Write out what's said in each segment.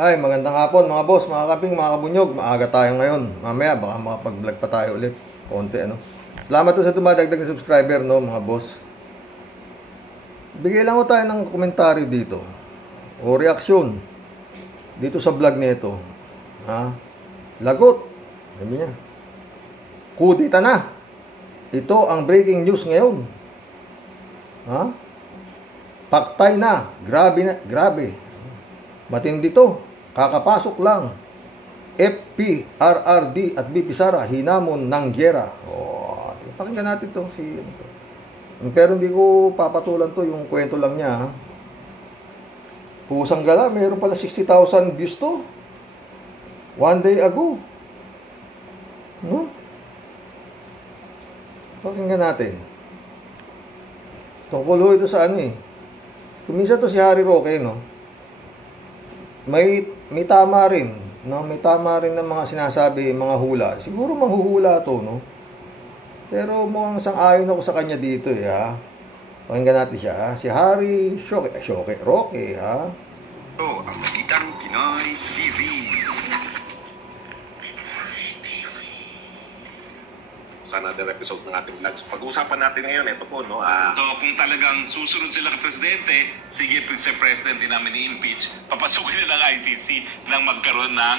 Ay, magandang hapon mga boss, mga kaping, mga kabunyog. Maaga tayo ngayon. Mamaya baka makapag-vlog pa tayo ulit. Konti ano. Salamat po sa dumadagdag na subscriber, no, mga boss. Bigay lang ko tayo ng komentaryo dito o reaksyon dito sa vlog nito. Ha? Lagot. Sabi niya. Kudita na. Ito ang breaking news ngayon. Ha? Paktay na. Grabe na. Grabe. Matindi to. Kakapasok lang. FP, RRD at BP Sara hinamon ng gyera. Oh, pakinggan natin to si pero hindi ko papatulan to, yung kwento lang niya. Pusang gala, mayroon pala 60,000 views to. One day ago. No? Pakinggan natin. Tungkol ho ito sa ano eh. Kumisa to si Harry Roque, no? May tama rin, no? May tama rin ng mga sinasabi, mga hula. Siguro manghuhula to, no? Pero mukhang sang-ayon ako sa kanya dito, eh, ha? Pakinggan natin siya, ha? Si Harry Roque, ha? Ito ang Balitang Pinoy TV. Sa another episode ng ating vlogs. Pag-uusapan natin ngayon, ito po, no? Kung talagang susunod sila kay Presidente, sige, Mr. President, din namin i-impeach, papasukin nila ng ICC nang magkaroon ng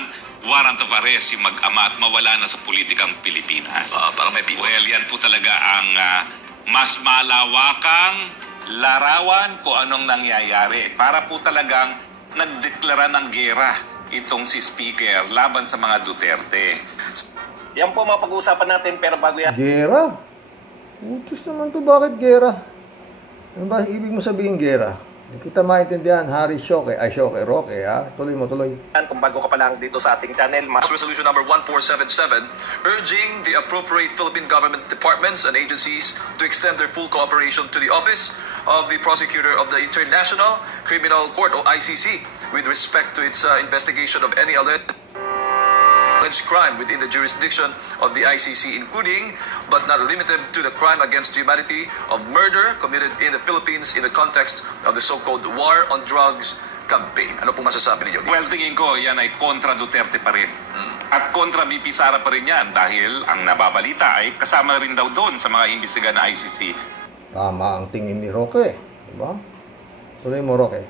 warrant of arrest, yung mag-ama at mawala na sa politikang Pilipinas. Parang may pito. Well, yan po talaga ang mas malawakang larawan kung anong nangyayari. Para po talagang nagdeklara ng gera itong si Speaker laban sa mga Duterte. Yan po mga pag-uusapan natin, pero bago yan. Gera? Utos naman to, bakit gera? Ano ba ibig mo sabihin gera? Hindi kita maintindihan, Harry Roque, ha? Tuloy mo, tuloy. Kung bago ka pa lang dito sa ating channel, Resolution number 1477 urging the appropriate Philippine government departments and agencies to extend their full cooperation to the office of the prosecutor of the International Criminal Court o ICC with respect to its investigation of any alleged crime within the jurisdiction of the ICC, including but not limited to the crime against humanity of murder committed in the Philippines in the context of the so-called war on drugs campaign. Ano pong masasabi ninyo? Well, tingin ko, yan ay kontra Duterte pa rin. At kontra BP Sara pa rin yan dahil ang nababalita ay kasama rin daw doon sa mga imbestiga na ICC. Tama ang tingin ni Roque, di ba? Tuloy mo, Roque.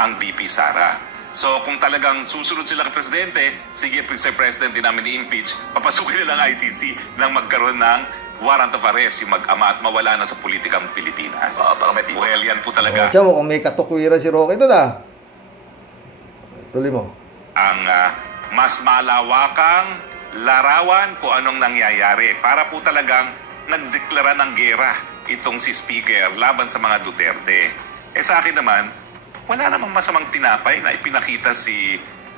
Ang BP Sara. So kung talagang susunod sila kay Presidente, sige, Mr. President, din namin i-impeach, papasukin nila ng ICC nang magkaroon ng warrant of arrest, yung mag-ama at mawala na sa politikang Pilipinas. Parang may pito. Well, yan po talaga. Tiyan mo, kung may katukwiran si Roque doon, ha? Tuloy mo. Ang mas malawakang larawan kung anong nangyayari. Para po talagang nagdeklara ng gera itong si Speaker laban sa mga Duterte. Sa akin naman, wala namang masamang tinapay na ipinakita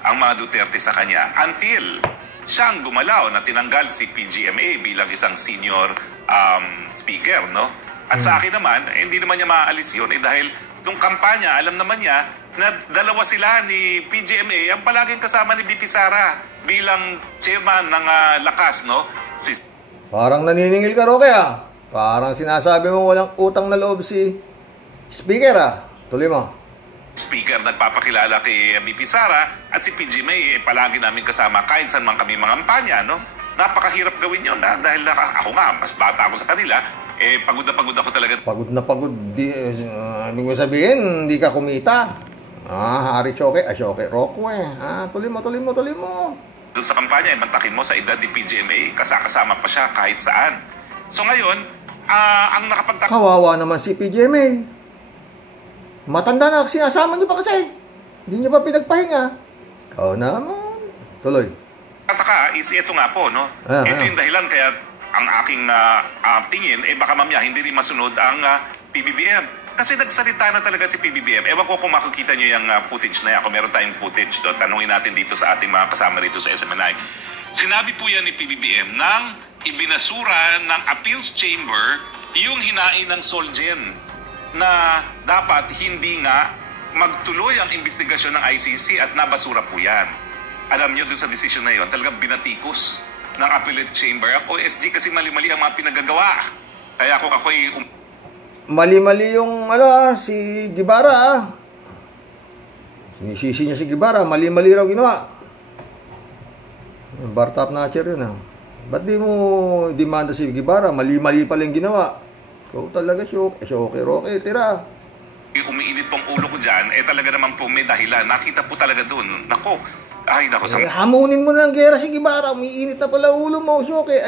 ang mga Duterte sa kanya until siyang gumalaw na tinanggal si PGMA bilang isang senior speaker, no? At sa akin naman, hindi naman niya maaalis yun dahil nung kampanya, alam naman niya na dalawa sila ni PGMA ang palaging kasama ni BP Sara bilang chairman ng lakas, no? Parang naniningil ka, Roque, ha? Parang sinasabi mo walang utang na loob si Speaker, ha? Tuloy mo. Speaker nagpapakilala kay BP Sara at si PGMA palagi namin kasama kahit saan man kami mga kampanya, no? Napakahirap gawin yun dahil ako nga, mas bata ako sa kanila, pagod na pagod ako talaga. Pagod na pagod, ibig mo sabihin, hindi ka kumita. Harry Roque, Roque, tuloy mo. Doon sa kampanya, mantakin mo sa edad ni PGMA, kasama pa siya kahit saan. So ngayon, ang kawawa naman si PGMA. Matanda na, sinasama niyo pa kasi. Hindi niyo pa pinagpahinga. Ikaw naman. Tuloy. Kataka is ito nga po, no? Ito yung dahilan kaya ang aking tingin, baka mamaya hindi rin masunod ang PBBM. Kasi nagsalita na talaga si PBBM. Ewan ko kung makikita niyo yung footage na yan. Kung meron tayong footage doon, tanungin natin dito sa ating mga kasama rito sa SMNI. Sinabi po yan ni PBBM nang ibinasura ng Appeals Chamber yung hinain ng Solgen na dapat hindi nga magtuloy ang investigasyon ng ICC at nabasura po yan. Alam niyo dun sa decision na yon, talagang binatikos ng Appellate Chamber ang OSG kasi mali-mali ang mga pinagagawa. Kaya kung ako'y mali-mali yung si Guevara. Si Sinisisi niya si Guevara, mali-mali raw ginawa. Bar top notcher yun, ha. Ba't di mo demanda si Guevara? Mali-mali pala yung ginawa. Ikaw talaga, Roque, tira. Umiinit pong ulo ko dyan, talaga naman po may dahilan. Nakita po talaga doon. Nako, hamunin mo na ng gera si Guevara. Umiinit na pala ulo mo, Roque,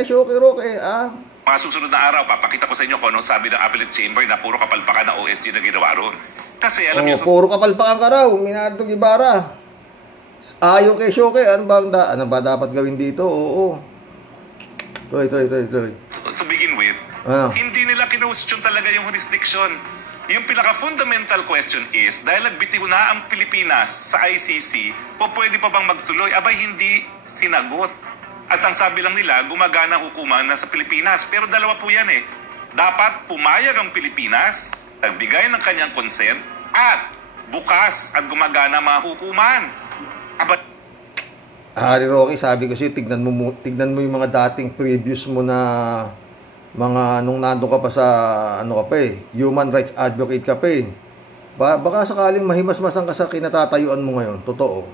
Mga susunod na araw, papakita ko sa inyo kung anong sabi ng Appellate Chamber na puro kapalpakan na OSG na ginawa ron. Kasi alam niyo... Puro kapalpakan ka raw, Minardo Guevara. Ayon kay Roque, ano ba dapat gawin dito? Oo. Tuloy. To begin with, hindi nila kinwestiyon talaga yung jurisdiction. Yung pinaka-fundamental question is, dahil nagbitiw na ang Pilipinas sa ICC, pwede pa bang magtuloy? Abay, hindi sinagot. At ang sabi lang nila, gumagana hukuman na sa Pilipinas. Pero dalawa po yan eh. Dapat pumayag ang Pilipinas, nagbigay ng kanyang consent, at bukas at gumagana mga hukuman. Harry Roque, sabi ko sa'yo, tignan mo yung mga dating previous mo na mga nung nandun ka pa sa human rights advocate ka pa eh. Baka sakaling mahimasmasan ka sa kinatatayuan mo ngayon. Totoo.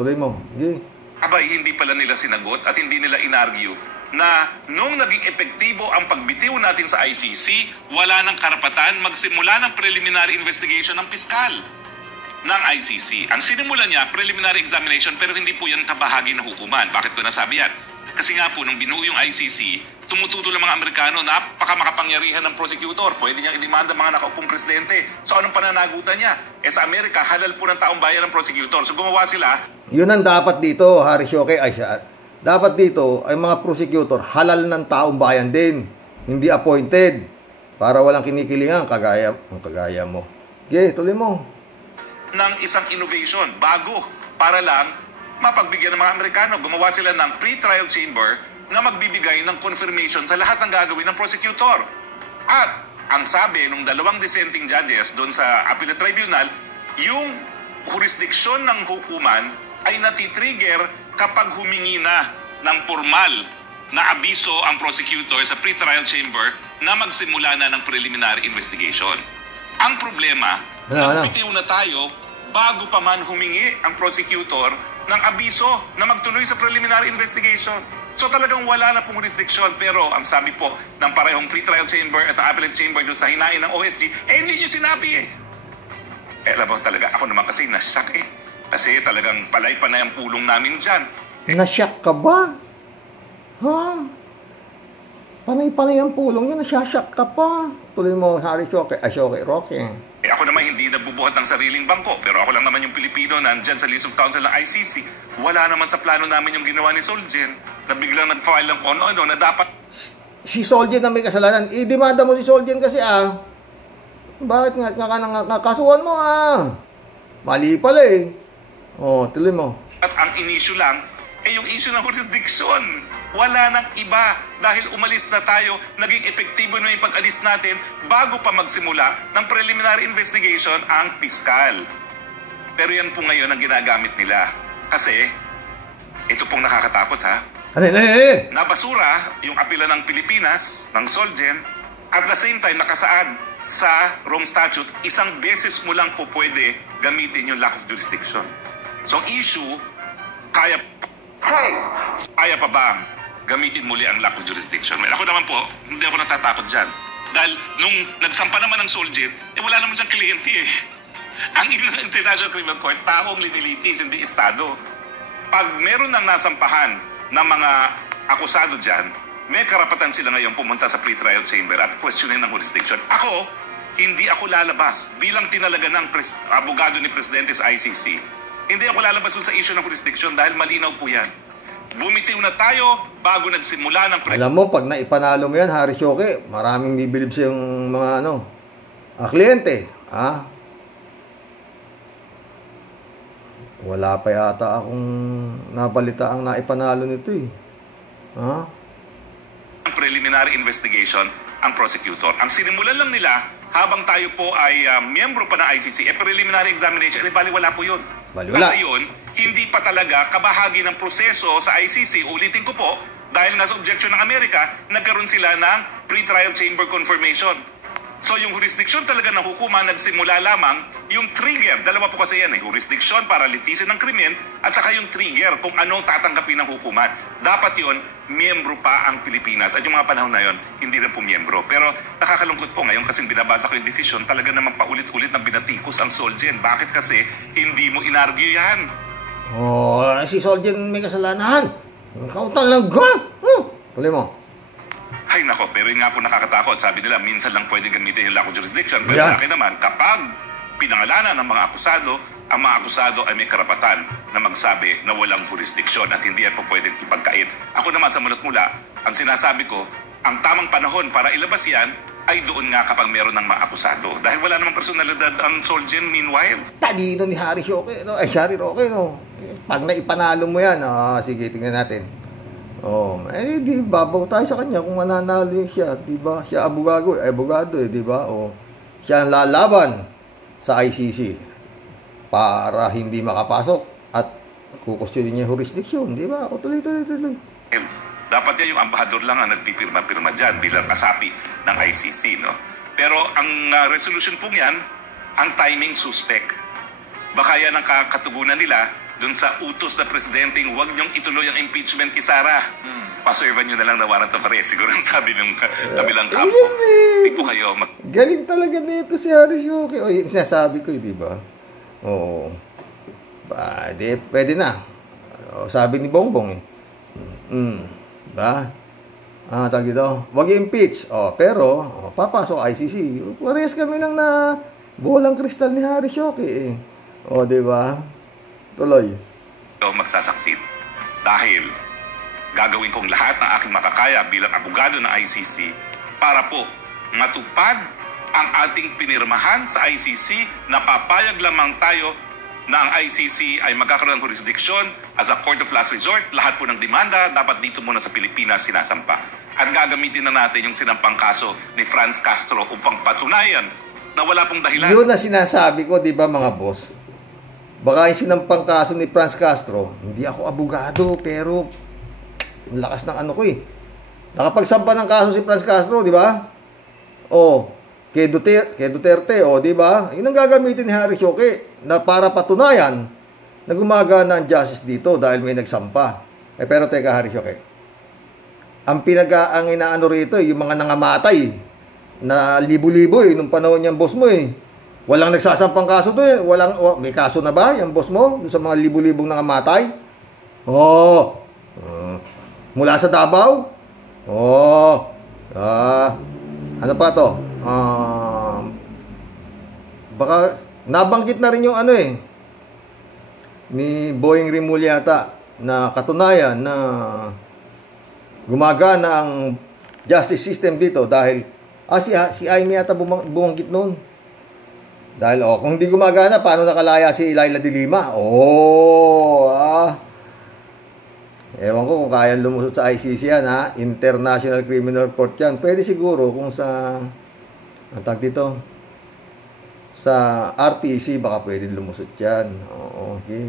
Tuloy mo. Okay. Abay, hindi pala nila sinagot at hindi nila inargue na nung naging epektibo ang pagbitiw natin sa ICC, wala nang karapatan magsimula ng preliminary investigation ng piskal ng ICC. Ang sinimula niya, preliminary examination, pero hindi po yan kabahagi ng hukuman. Bakit ko nasabi yan? Kasi nga po, nung binuo yung ICC, tumututol ang mga Amerikano, napakamakapangyarihan ng prosecutor. Pwede niyang idemanda mga nakaupong presidente. So anong pananagutan niya? Sa Amerika, halal po ng taong bayan ng prosecutor. So gumawa sila. Yun ang dapat dito, Harry Roque. Dapat dito, ay mga prosecutor, halal ng taong bayan din. Hindi appointed. Para walang kinikilingan, kagaya mo. Okay, tuloy mo. Ng isang innovation, bago, para lang mapagbigyan ng mga Amerikano. Gumawa sila ng pre-trial chamber na magbibigay ng confirmation sa lahat ng gagawin ng prosecutor. At ang sabi ng dalawang dissenting judges doon sa Appellate Tribunal, yung jurisdiksyon ng hukuman ay natitrigger kapag humingi na ng formal na abiso ang prosecutor sa pre-trial chamber na magsimula na ng preliminary investigation. Ang problema, nagbitiw na tayo bago pa man humingi ang prosecutor ng abiso na magtuloy sa preliminary investigation. So talagang wala na pong jurisdiction. Pero ang sabi po ng parehong pre-trial chamber at ang appellate chamber doon sa hinain ng OSG, hindi nyo sinabi eh. Alam mo talaga, ako naman kasi nasyak eh. Kasi talagang palay-panay ang pulong namin dyan. Nasyak ka ba? Ha? Panay-panay ang pulong niya, nasyak ka pa. Tuloy mo, Harry Roque. Ako naman hindi nagbubuhat ng sariling bangko, pero ako lang naman yung Pilipino na andyan sa list of counsel ng ICC. Wala naman sa plano namin yung ginawa ni Solgen na biglang nag-file ng ano na dapat... Si Solgen na may kasalanan. I-demanda mo si Solgen kasi Bakit nga kasuhan mo Mali pala eh. Tuloy mo. At ang inisyu lang, yung issue ng jurisdiction. Wala nang iba dahil umalis na tayo, naging epektibo na yung pag-alis natin bago pa magsimula ng preliminary investigation ang piskal. Pero yan po ngayon ang ginagamit nila. Kasi, ito pong nakakatakot Nabasura yung apela ng Pilipinas, ng Solgen, at the same time nakasaad sa Rome Statute, isang beses mo lang po pwede gamitin yung lack of jurisdiction. So ang issue, kaya pa ba gamitin muli ang lack of jurisdiction? Ako naman po, hindi ako natatakot dyan. Dahil nung nagsampa naman ng Solgen, wala naman siyang kliyente eh. Ang International Criminal Court, taong linilitis, hindi estado. Pag meron nang nasampahan ng mga akusado dyan, may karapatan sila ngayon pumunta sa pre-trial chamber at questionin ang jurisdiction. Ako, hindi ako lalabas bilang tinalaga ng abogado ni Presidente sa ICC. Hindi ako lalabas sa issue ng jurisdiction dahil malinaw po yan. Bumitiw na tayo bago nagsimula ng... Alam mo, pag naipanalo mo yan, Harry Roque, maraming bibilib sa yung mga kliyente. Wala pa yata akong nabalita ang naipanalo nito eh. Ang preliminary investigation ang prosecutor. Ang sinimulan lang nila habang tayo po ay miyembro pa ng ICC, preliminary examination, bali wala po yun. Kasi yun, hindi pa talaga kabahagi ng proseso sa ICC. Ulitin ko po, dahil nga sa objection ng Amerika, nagkaroon sila ng pre-trial chamber confirmation. So yung jurisdiction talaga ng hukuman nagsimula lamang yung trigger. Dalawa po kasi yan jurisdiction para litisin ng krimen at saka yung trigger kung anong tatanggapin ng hukuman. Dapat yun, miyembro pa ang Pilipinas. At yung mga panahon na yun, hindi rin po miyembro. Pero nakakalungkot po ngayon kasi binabasa ko yung desisyon, talaga naman paulit-ulit na binatikos ang Solgen. Bakit kasi hindi mo inargue yan? Si Solgen may kasalanan. Ikaw talaga. Tuloy mo. Ay nako, pero yun nga po nakakatakot. Sabi nila, minsan lang pwede gamitin yung lack of jurisdiction. Pero sa akin naman, kapag pinangalanan ng mga akusado, ang mga akusado ay may karapatan na magsabi na walang jurisdiction at hindi yan po pwedeng ipagkait. Ako naman sa mulat-mula, ang sinasabi ko, ang tamang panahon para ilabas yan ay doon nga kapag meron ng mga akusado. Dahil wala namang personalidad ang Solgen meanwhile. Talino ni Harry Roque, no? Harry Roque, no? Pag naipanalo mo yan, sige, tingnan natin. Di babaw tayo sa kanya kung mananalo siya, di ba? Siya abogado, di ba? Siya ang lalaban sa ICC para hindi makapasok at kukusyonin niya jurisdiction, di ba? Tuloy. Dapat yan yung ambahador lang ang nagpipirma-pirma dyan bilang kasapi ng ICC, no? Pero ang resolution pong yan, ang timing suspect. Baka yan ang katugunan nila dun sa utos na presidenteng huwag niyong ituloy ang impeachment kay Sara. Paservan niyo na lang na warrant of arrest. Siguro ang sabi ng kabilang kampo. Hindi po kayo. Galing talaga nito si Harry Roque. Sinasabi ko, di ba? Pwede na. Sabi ni Bongbong ba? Tawag dito. Huwag i-impeach. Pero, papasok ICC. Parehas kami lang na bolang kristal ni Harry Roque di ba? Tuloy. Magsasaksit dahil gagawin kong lahat ng aking makakaya bilang abogado ng ICC para po matupad ang ating pinirmahan sa ICC na papayag lamang tayo na ang ICC ay magkakaroon ng jurisdiction as a court of last resort. Lahat po ng demanda dapat dito muna sa Pilipinas sinasampa. At gagamitin na natin yung sinampang kaso ni Franz Castro upang patunayan na wala pong dahilan. Yun na sinasabi ko, di ba mga boss? Baka yung sinampang kaso ni Franz Castro, hindi ako abogado, pero ang lakas ng ano ko Nakapagsampa ng kaso si Franz Castro, di ba? Kay Duterte, di ba? Yun ang gagamitin ni Harry Roque na para patunayan na gumagana ang justice dito dahil may nagsampa. Pero teka, Harry Roque. Ang inaano rito, yung mga nangamatay na libo-libo nung panahon niyang boss mo Walang nagsasampang kaso doon. May kaso na ba yung boss mo doon sa mga libo-libong nangamatay? Mula sa Davao? Ano pa to? Baka nabanggit na rin yung ni Boying Remulyata na katunayan na gumagana ang justice system dito dahil si Aimee yata bumanggit noon. Dahil kung hindi gumagana, paano nakalaya si Laila de Lima? Ewan ko kung kaya lumusot sa ICC yan, International Criminal Court yan. Pwede siguro kung sa dito sa RTC baka pwede lumusot yan. Okay.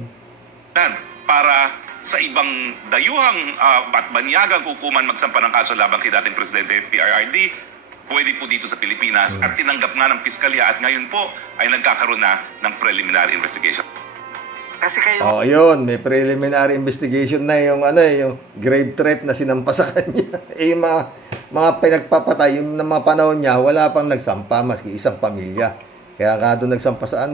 Para sa ibang dayuhang at banyagang hukuman magsampa ng kaso labang kay dating Presidente PRRD, pwede po dito sa Pilipinas at tinanggap nga ng piskalya at ngayon po ay nagkakaroon na ng preliminary investigation. Kasi kayo... yun, may preliminary investigation na yung grave threat na sinampa sa kanya. Yung mga pinagpapatay, yung mga panahon niya, wala pang nagsampa maski isang pamilya. Kaya nga doon nagsampa sa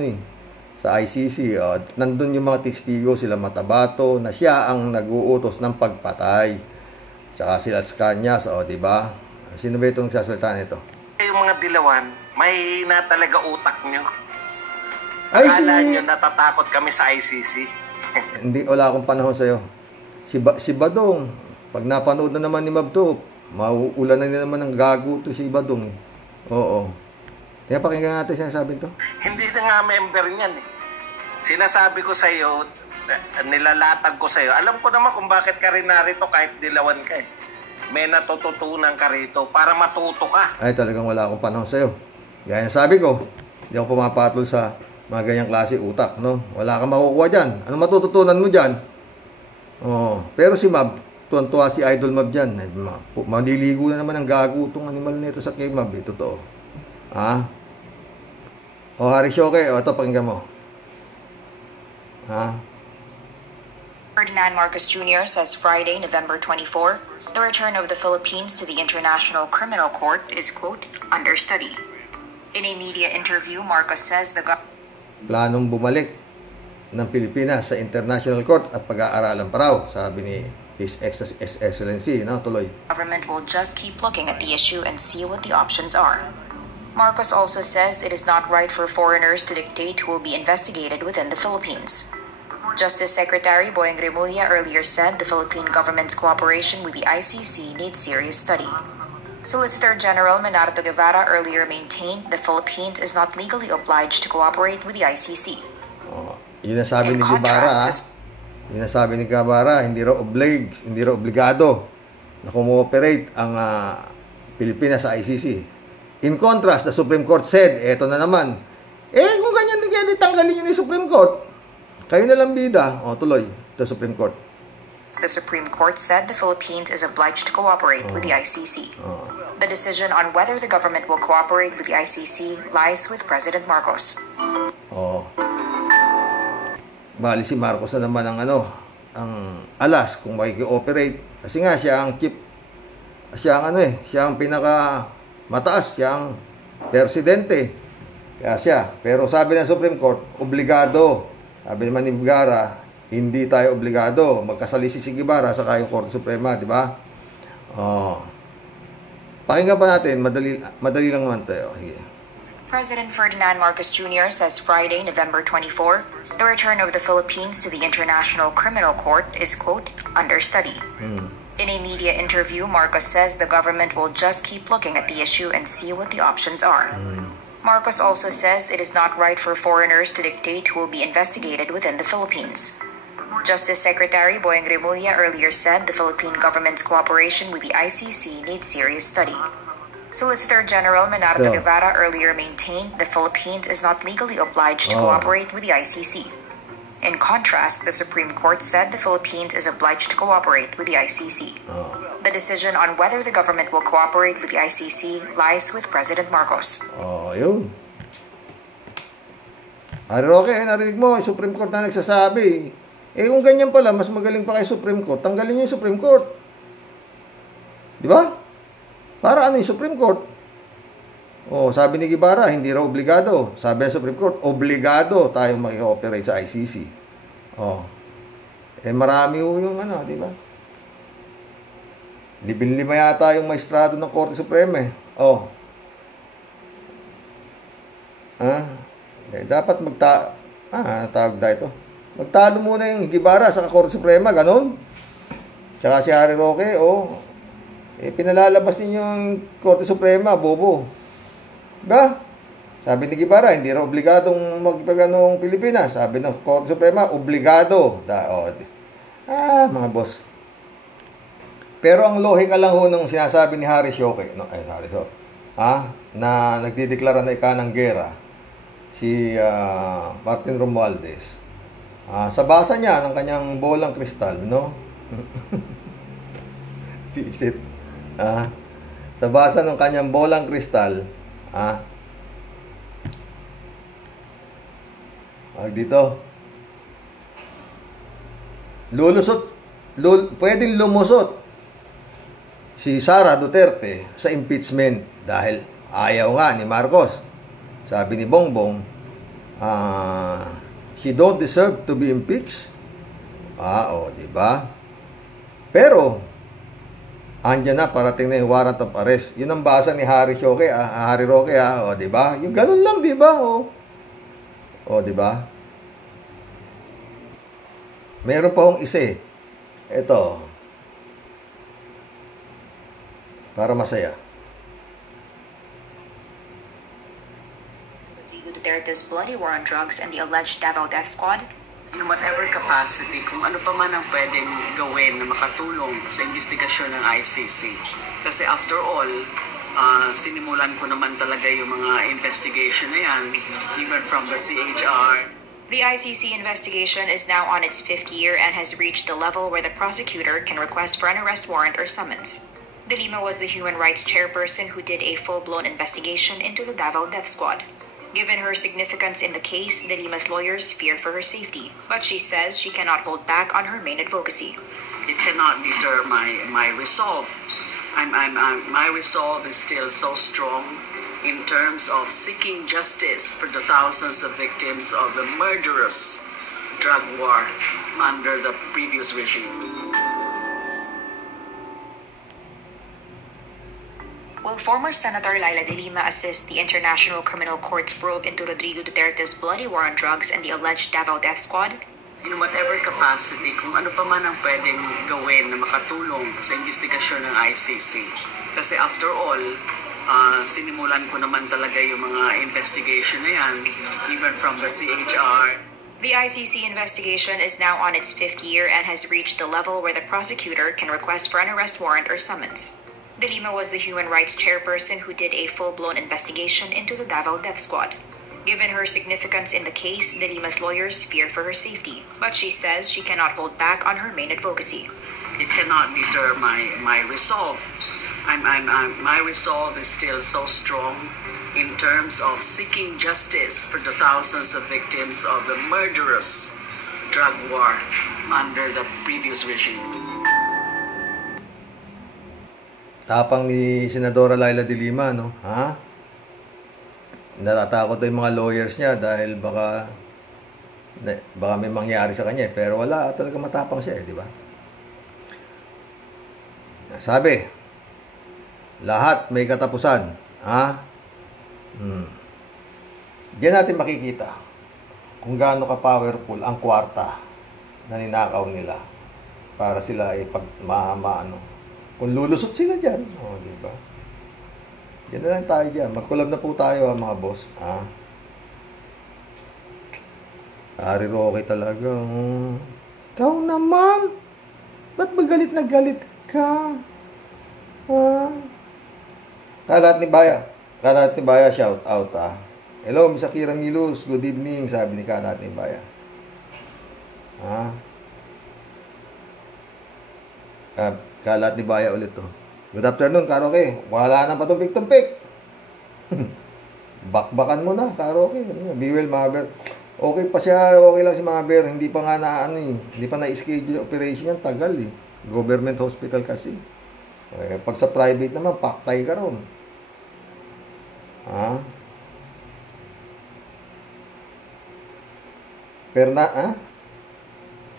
sa ICC. Nandun yung mga testigo, sila Matabato, na siya ang nag-uutos ng pagpatay. Saka sila Cañas, di ba? Sino ba itong sasalita nito? Yung mga dilawan, may na talaga utak nyo. Akala nyo natatakot kami sa ICC. Hindi, wala akong panahon sa'yo. Si Badong, pag napanood na naman ni Mabto, mauulan na naman ng gago to si Badong. Kaya pakinggan natin sinasabi to. Hindi na nga member niyan Sinasabi ko sa'yo, nilalatag ko sa'yo. Alam ko naman kung bakit ka rin narito kahit dilawan ka May natututunan ka rito para matuto ka. Ay, talagang wala akong panahon sa'yo. Gaya sabi ko, hindi ako pumapatol sa mga ganyang klase utak, no? Wala kang makukuha dyan. Ano matututunan mo dyan? Pero si Mab, tuwan-tuwa si Idol Mab dyan. Maliligo na naman ang gago itong animal nito sa kay Mab, totoo. O, Harry Shoque, ito, pakinggan mo. Ferdinand Marcos Jr. says Friday, November 24, the return of the Philippines to the International Criminal Court is, quote, under study. In a media interview, Marcos says the planong bumalik ng Pilipinas sa International Court at pag-aaralan pa raw, sabi ni His Excellency, tuloy. Government will just keep looking at the issue and see what the options are. Marcos also says it is not right for foreigners to dictate who will be investigated within the Philippines. Justice Secretary Boyeng Remulla earlier said the Philippine government's cooperation with the ICC needs serious study. Solicitor General Menardo Guevara earlier maintained the Philippines is not legally obliged to cooperate with the ICC. Yun ang sabi ni Guevara, hindi raw obligado na kumooperate ang Pilipinas sa ICC. In contrast, the Supreme Court said, eto na naman, kung ganyan hindi tanggalin yun ni Supreme Court. Kayo na lang bida. Tuloy. The Supreme Court. The Supreme Court said the Philippines is obliged to cooperate with the ICC. The decision on whether the government will cooperate with the ICC lies with President Marcos. Bali si Marcos na naman ang alas kung makikioperate. Kasi nga siya ang pinaka mataas, siya ang presidente. Kaya siya. Pero sabi ng Supreme Court, obligado. Sabi naman ni Guevara, hindi tayo obligado. Magkasalisi si Guevara sa kayong Korte Suprema, di ba? Pakinggan pa natin, madali lang naman tayo. Sige. President Ferdinand Marcos Jr. says Friday, November 24, the return of the Philippines to the International Criminal Court is, quote, under study. In a media interview, Marcos says the government will just keep looking at the issue and see what the options are. Marcos also says it is not right for foreigners to dictate who will be investigated within the Philippines. Justice Secretary Boyeng Remulla earlier said the Philippine government's cooperation with the ICC needs serious study. Solicitor General Menardo Guevara earlier maintained the Philippines is not legally obliged to cooperate with the ICC. In contrast, the Supreme Court said the Philippines is obliged to cooperate with the ICC. The decision on whether the government will cooperate with the ICC lies with President Marcos. Yun. Roque, narinig mo, yung Supreme Court na nagsasabi. Kung ganyan pala, mas magaling pa kay Supreme Court, tanggalin niyo yung Supreme Court. Di ba? Para ano yung Supreme Court? Sabi ni Guevara, hindi raw obligado. Sabi ng Supreme Court, obligado tayong mag-operate sa ICC. Marami yung di ba? Libin-lima yata yung maestrado ng Korte Suprema. Dapat tawag na ito. Magtalo muna yung Guevara sa Korte Suprema, ganon. Tsaka si Harry Roque, pinalalabas ninyo yung Korte Suprema, bobo. Diba? Sabi ni Guevara, hindi raw obligadong magpagano ng Pilipinas. Sabi ng Korte Suprema, obligado. Mga boss. Pero ang lohika lang nung sinasabi ni Harry Shoque, na nagdideklara na ng gera, si Martin Romualdez. Sa basa niya ng kanyang bolang kristal, Visit. Sa basa ng kanyang bolang kristal, dito, pwedeng lumusot si Sara Duterte sa impeachment dahil ayaw nga ni Marcos. Sabi ni Bongbong, she don't deserve to be impeached. Diba? Pero andyan na, parating na yung warrant of arrest. Yun ang basa ni Harry Roque, diba? Yung ganun lang, diba? Diba? Meron pa akong isa Ito. Para masaya. Duterte's bloody war on drugs and the alleged Davao Death Squad? In whatever capacity, kung ano pa man ang pwedeng gawin na makatulong sa investigasyon ng ICC. Kasi after all, sinimulan ko naman talaga yung mga investigation na yan, even from the CHR. The ICC investigation is now on its 5th year and has reached the level where the prosecutor can request for an arrest warrant or summons. De Lima was the human rights chairperson who did a full-blown investigation into the Davao Death Squad. Given her significance in the case, De Lima's lawyers fear for her safety, but she says she cannot hold back on her main advocacy. It cannot deter my resolve. My resolve is still so strong in terms of seeking justice for the thousands of victims of the murderous drug war under the previous regime. Will former Senator Laila de Lima assist the International Criminal Court's probe into Rodrigo Duterte's bloody war on drugs and the alleged Davao Death Squad? In whatever capacity, kung ano pa man ang pwedeng gawin na makatulong sa investigasyon ng ICC. Kasi after all, sinimulan ko naman talaga yung mga investigation na yan, even from the CHR. The ICC investigation is now on its 5th year and has reached the level where the prosecutor can request for an arrest warrant or summons. De Lima was the human rights chairperson who did a full-blown investigation into the Davao Death Squad. Given her significance in the case, De Lima's lawyers fear for her safety, but she says she cannot hold back on her main advocacy. It cannot deter my resolve. My resolve is still so strong in terms of seeking justice for the thousands of victims of the murderous drug war under the previous regime. Tapang ni Senadora Laila de Lima, no? Ha? Natatakot na yung mga lawyers niya dahil baka may mangyari sa kanya. Pero wala, talaga matapang siya, di ba? Sabi, lahat may katapusan. Ha? Diyan natin makikita kung gaano ka-powerful ang kwarta na ninakaw nila para sila ay kung lulusot sila dyan. O, diba? Diyan na lang tayo dyan. Mag-collab na po tayo, mga boss. Ari Roque talaga. Ikaw naman. Ba't magalit na galit ka? Kalat ni Baya, shout out. Hello, Miss Akira Milus. Good evening, sabi ni Kalat ni Baya. Kalat ni Baya ulit to. Good afternoon, Karoke. Wala na patumpik-tumpik. Bakbakan mo na, Karoke. Biwel, Maber. Okay pa siya, okay lang si Maber. Hindi pa nga hindi pa na-schedule operation yan. Tagal eh. Government hospital kasi. Pag sa private naman, paktay ka ron.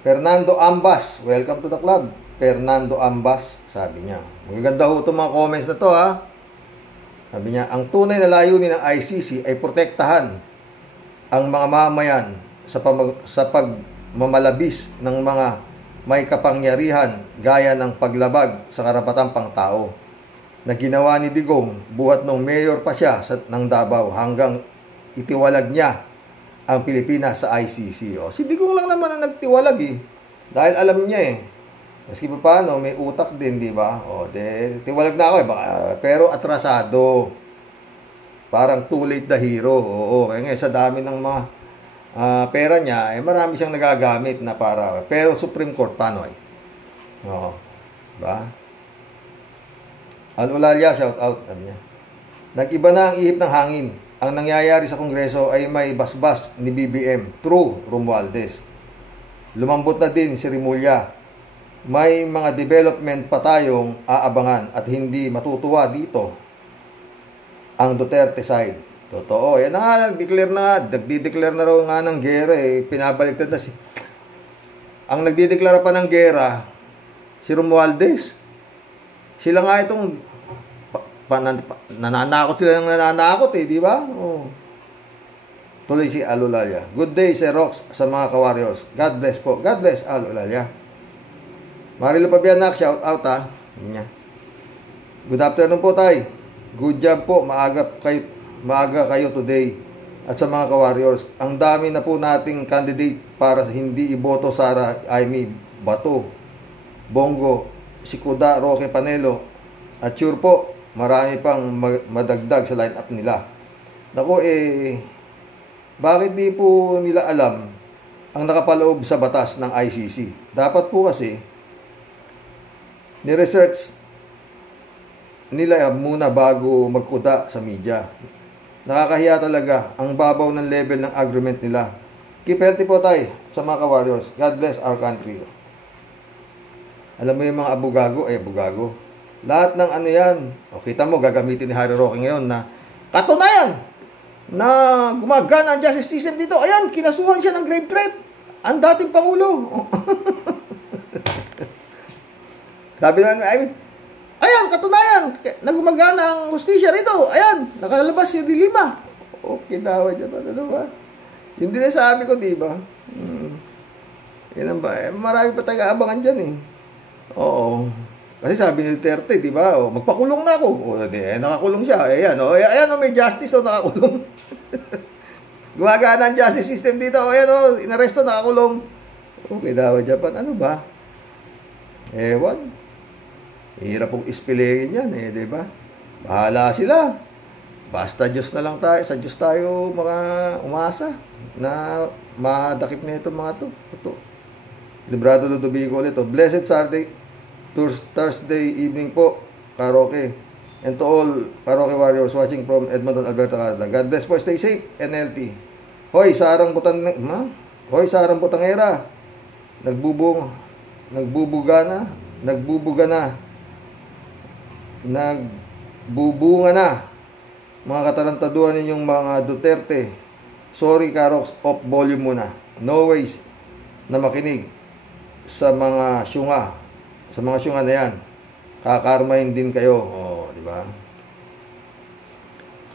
Fernando Ambas. Welcome to the club. Fernando Ambas, sabi niya. Magaganda ho itong mga comments na to, ha. Sabi niya, ang tunay na layunin ng ICC ay protektahan ang mga mamayan sa pagmamalabis ng mga may kapangyarihan gaya ng paglabag sa karapatang pangtao na ginawa ni Digong buhat nung mayor pa siya ng Davao hanggang itiwalag niya ang Pilipinas sa ICC. Si Digong lang naman ang nagtiwalag eh. Dahil alam niya eh. Maski pa paano, may utak din, di ba? Tiwalag na ako eh. Pero atrasado. Parang too late the hero. Kaya nga, sa dami ng mga pera niya, marami siyang nagagamit na para. Pero Supreme Court, paano eh? Diba? Al-Ulalia, shout out, sabi niya. Nag-iba na ang ihip ng hangin. Ang nangyayari sa Kongreso ay may basbas ni BBM. True, Romualdez. Lumambot na din si Rimulya. May mga development pa tayong aabangan at hindi matutuwa dito ang Duterte side. Totoo. Yan na, nagdi-declare na raw nga ng gera eh. Pinabaliktad na ang nagdideklara pa ng gera, si Romualdez. Sila nga itong nananakot sila ng nananakot eh, di ba? Tuloy si Al-Ulalia. Good day, Sir Rox, sa mga ka-warriors. God bless po. God bless, Al-Ulalia. Marilo Pabianak, shout out ha. Good afternoon po tay. Good job po. Maaga kayo today. At sa mga ka-warriors, ang dami na po nating candidate para hindi iboto Sara Aimee Bato, Bongo, Sikuda, Roque Panelo. At sure po, marami pang madagdag sa line-up nila. Naku bakit di po nila alam ang nakapaloob sa batas ng ICC? Dapat po kasi ni-research nila muna bago magkuda sa media. Nakakahiya talaga ang babaw ng level ng agreement nila. Keep healthy po tayo sa mga ka-warriors. God bless our country. Alam mo yung mga abugago, abugago. Lahat ng ano yan, kita mo, gagamitin ni Harry Roque ngayon na katunayan na gumagana ang justice system dito. Ayan, kinasuhan siya ng grave threat. Ang dating Pangulo. Sabi naman, ayan, katunayan na gumagana ang hustisya rito. Ayan, nakalabas si Dilima. Okay, dawa dyan. Ano ba? Yun din sabi ko, di ba? Yan ang ba? Marami pa tayong abangan dyan eh. Oo. Kasi sabi ni Duterte, di ba? Magpakulong na ako. Nakakulong siya. Ayan, ayan, may justice, nakakulong. Gumagana ang justice system dito. Ayan, inaresto, nakakulong. Okay, dawa Japan. Ano ba? Ewan. Hirap pong ispilingin yan di ba? Bahala sila. Basta Diyos na lang tayo. Sa Diyos tayo mga umasa na madakip na itong mga to. Librado Ludovico ulit. Blessed Thursday evening po, Karaoke. And to all Karaoke warriors watching from Edmonton, Alberta, Canada. God bless po. Stay safe and healthy. Hoy, sarang butangera. Nagbubunga na. Mga katarantaduhan ninyong mga Duterte. Sorry, Karox, off volume muna. No ways na makinig sa mga syunga. Sa mga syunga na yan. Kakarmahin din kayo. Di ba?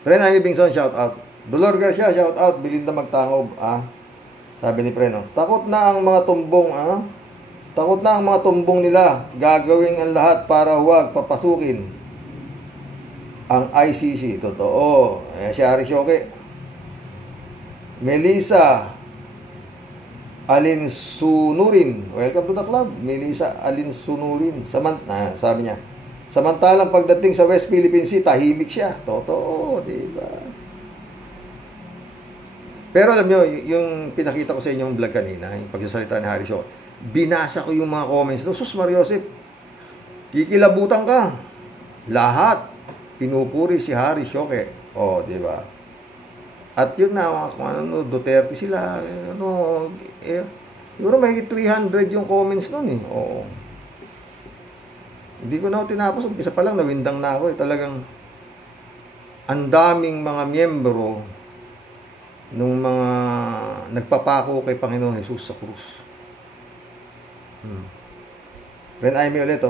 Pren Jaime Bingson, shout out. Dolor Garcia, shout out. Belinda Magtangob, Sabi ni Preno, takot na ang mga tumbong nila. Gagawin ang lahat para huwag papasukin ang ICC. Totoo. Si Harry Roque. Melissa Alinsunurin. Welcome to the club. Melissa Alinsunurin. Sabi niya, samantalang pagdating sa West Philippine Sea, tahimik siya. Totoo, diba? Pero alam nyo, yung pinakita ko sa inyo yung vlog kanina, yung pagsasalita ni Harry Roque, binasa ko yung mga comments. Sus Mariosep, kikilabutan ka. Lahat pinupuri si Harry Roque. Di ba? At yun na, kung Duterte sila, siguro may 300 yung comments nun eh. Hindi ko na tinapos, umpisa pa lang, nawindang na ako Talagang, ang daming mga miyembro nung mga nagpapako kay Panginoon Jesus sa krus. Ren Aimee ulit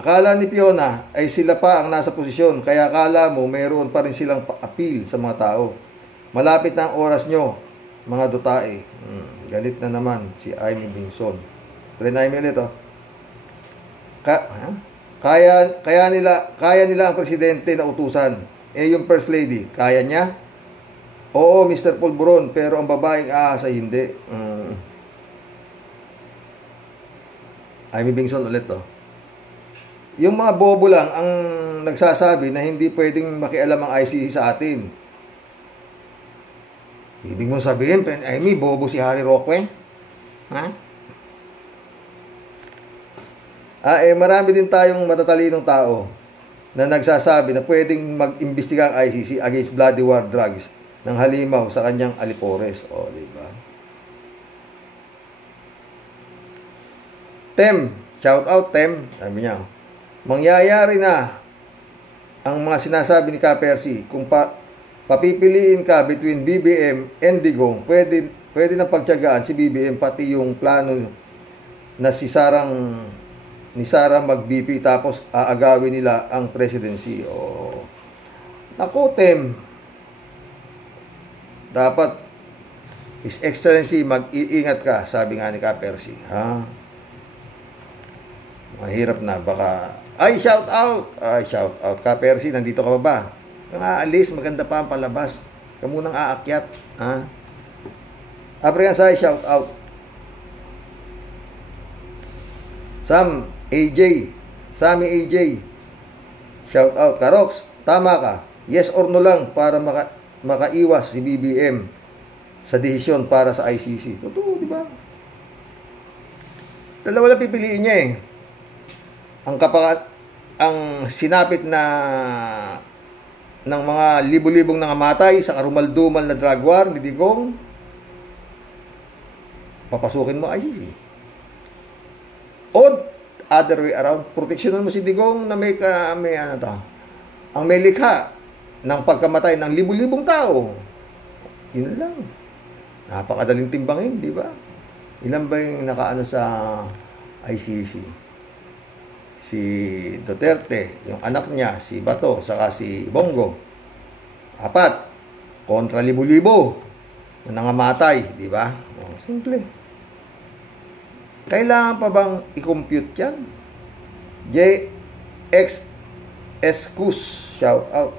Akala ni Fiona ay sila pa ang nasa posisyon, kaya akala mo mayroon pa rin silang appeal sa mga tao. Malapit na ang oras nyo, mga dutae. Galit na naman si Aimee Bingson. Ren Aimee ulit Kaya nila ang presidente na utusan. Yung first lady, kaya niya? Oo, Mr. Pulburon, pero ang babaeng aasa hindi. Aimee Bingson ulit Yung mga bobo lang ang nagsasabi na hindi pwedeng makialam ang ICC sa atin. Ibig mong sabihin, Aimee, bobo si Harry Roque? Marami din tayong matatalinong tao na nagsasabi na pwedeng mag-imbestiga ang ICC against bloody war drugs ng halimaw sa kanyang alipores. Diba? Tem, shout out Tem, sabi niya, mangyayari na ang mga sinasabi ni Ka-Percy. Kung papipiliin ka between BBM and Digong, pwede na pagtiyagaan si BBM pati yung plano na ni Sara mag-BP tapos aagawin nila ang presidency. Nako, Tem. Dapat His Excellency, mag-iingat ka, sabi nga ni Ka-Percy. Mahirap na, baka shout out Ka-Percy, nandito ka pa ba? Kung aalis, maganda pa ang palabas. Ka munang aakyat. Apriansay, shout out. Sammy AJ, shout out. Karox, tama ka. Yes or no lang para makaiwas si BBM sa desisyon para sa ICC. Totoo, di ba? Dalawa lang pipiliin niya ang sinapit na ng mga libo-libong nangamatay sa karumaldumal na drug war ni Digong, papasukin mo ICC. O other way around, proteksyonan mo si Digong na ang may likha ng pagkamatay ng libo-libong tao. Yun lang. Napakadaling timbangin, di ba? Ilan ba yung nakaano sa ICC? Si Duterte, yung anak niya, si Bato, saka si Bongo. 4 kontra libo-libo na nangamatay, di ba? Simple. Kailangan pa bang i-compute yan? JXSCUS, shout out.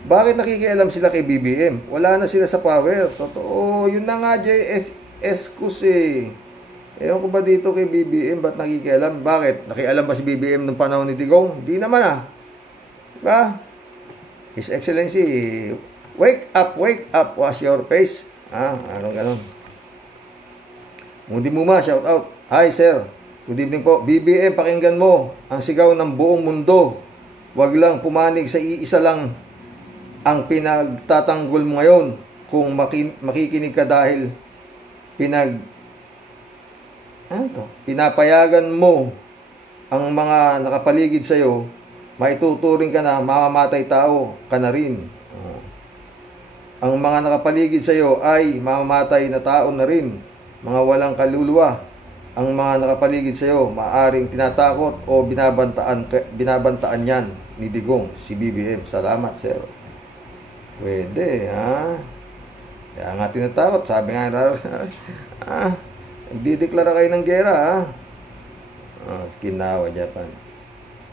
Bakit nakikialam sila kay BBM? Wala na sila sa power. Totoo, yun na nga JXSCUS eh. Ewan ko ba dito kay BBM, ba't nakikialam? Bakit? Nakialam ba si BBM nung panahon ni Digong? Di naman ah. Diba? His Excellency, wake up, wash your face. Anong ganon. Mundi Muma, shout out. Hi sir, good evening po. BBM, pakinggan mo ang sigaw ng buong mundo. Wag lang pumanig sa iisa lang ang pinagtatanggol mo ngayon. Kung makikinig ka dahil pinapayagan mo ang mga nakapaligid sa iyo, maituturing ka na mamamatay tao ka na rin. Ang mga nakapaligid sa iyo ay mamamatay na tao na rin, mga walang kaluluwa. Ang mga nakapaligid sa iyo maaring tinatakot o binabantaan yan ni Digong, si BBM. Salamat sir. Pwede ha. Kaya nga tinatakot, sabi nga nagdideklara kayo ng gera, ha? Kinawa, Japan.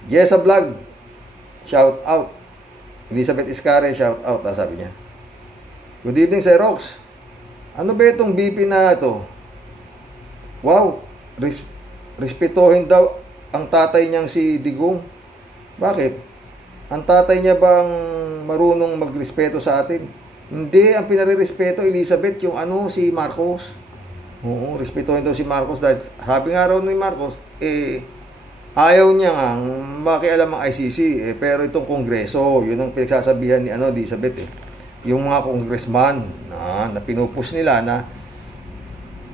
Jessa Vlog, shout out. Elizabeth Iscare, shout out, sabi niya. Good evening, Sir Rox. Ano ba itong BP na ito? Wow, respetuhin daw ang tatay niyang si Digong. Bakit? Ang tatay niya bang marunong magrespeto sa atin? Hindi, ang pinare-respeto, Elizabeth, yung si Marcos. Oo, respetuhin daw si Marcos dahil sabi nga raw ni Marcos, ayaw niya nga makialam ang ICC, pero itong Kongreso, yun ang pinagsasabihan ni Elizabeth yung mga congressman na pinupus nila na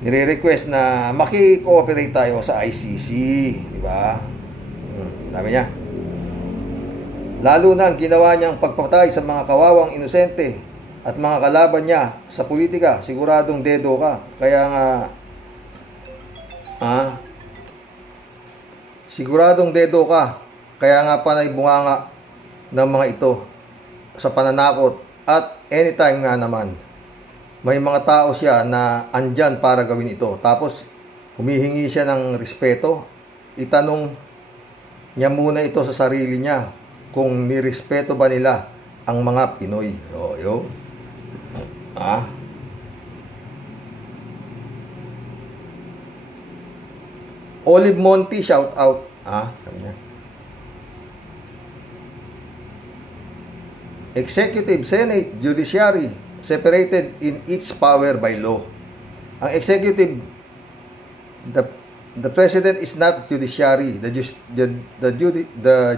nire-request na maki-cooperate tayo sa ICC, di ba? Sabi niya. Lalo na ang ginawa niyang pagpatay sa mga kawawang inosente at mga kalaban niya sa politika, siguradong dedo ka. Kaya nga, siguradong dedo ka. Kaya nga panay bunganga ng mga ito sa pananakot. At anytime nga naman, may mga tao siya na andyan para gawin ito. Tapos, humihingi siya ng respeto. Itanong niya muna ito sa sarili niya kung nirespeto ba nila ang mga Pinoy. Yo. Olive Monty, shout out. Executive, Senate, Judiciary, separated in each power by law. Ang executive, the president is not judiciary. The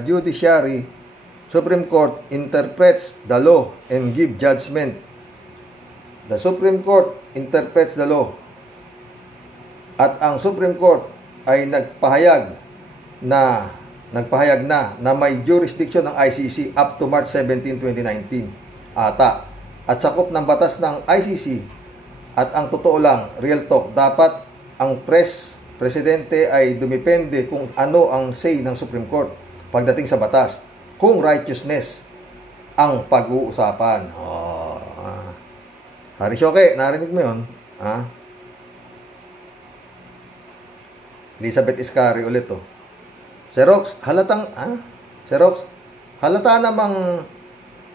judiciary, Supreme Court, interprets the law and give judgment. The Supreme Court interprets the law. At ang Supreme Court ay nagpahayag na may jurisdiction ng ICC up to March 17, 2019 ata. At sakop ng batas ng ICC. At ang totoo lang, real talk, dapat ang presidente ay dumepende kung ano ang say ng Supreme Court pagdating sa batas. Kung righteousness ang pag-uusapan. Hari Shoke, narinig mo yun? Elizabeth Iscari ulit to. Xerox, halata namang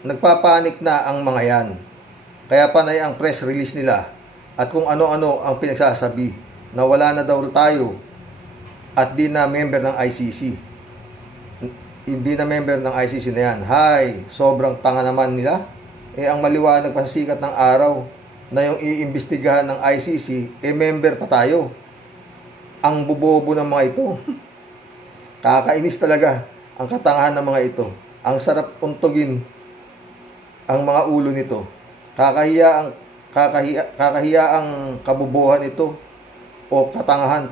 nagpapanik na ang mga yan. Kaya panay ang press release nila at kung ano-ano ang pinagsasabi na wala na daw tayo at di na member ng ICC. Hindi na member ng ICC na yan. Sobrang tanga naman nila. Ang maliwanag pa sa sikat ng araw na yung iimbestigahan ng ICC, member pa tayo. Ang bubobo ng mga ito. Kakainis talaga. ang katangahan ng mga ito. Ang sarap untugin ang mga ulo nito. Kakahiya ang kabubuhan ito o katangahan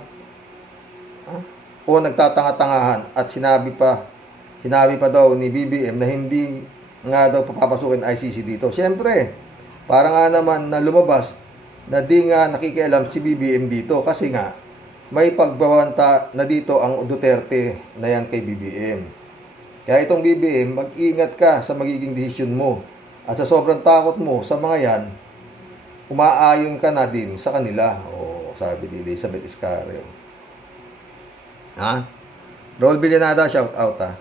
o nagtatanga-tangahan. At sinabi pa daw ni BBM na hindi nga daw papapasukin ICC dito. Siyempre, para nga naman na lumabas na di nga nakikialam si BBM dito kasi nga may pagbabanta na dito ang Duterte na yan kay BBM. Kaya itong BBM, mag-ingat ka sa magiging desisyon mo. At sa sobrang takot mo sa mga yan, umaayon ka na din sa kanila. O, sabi ni Elizabeth Iscario. Ha? Raul Villanada, shout out ha.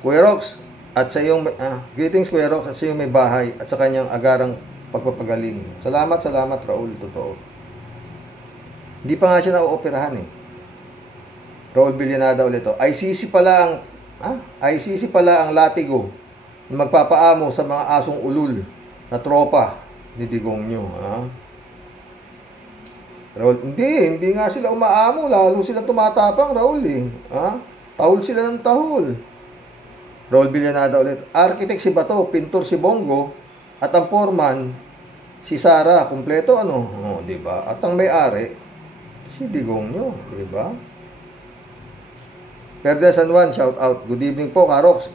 Kuya Rox, at sa iyong, greetings Kuya Rox, at sa iyong may bahay, at sa kanyang agarang pagpapagaling. Salamat Raul, totoo. Hindi pa nga siya na-ooperahan eh. Raul Villanada ulit to. ICC pala ang latigo na magpapaamo sa mga asong ulul na tropa ni Digong nyo. Raul, hindi nga sila umaamo, lalo sila tumatapang, Raul eh. Tahol sila ng tahol. Raul Villanada ulit. Architect si Bato, pintor si Bongo, at ang foreman si Sara, kumpleto di ba? At ang may-ari si Digong nyo, di ba? Perde San Juan, shout out. Good evening po, Karox.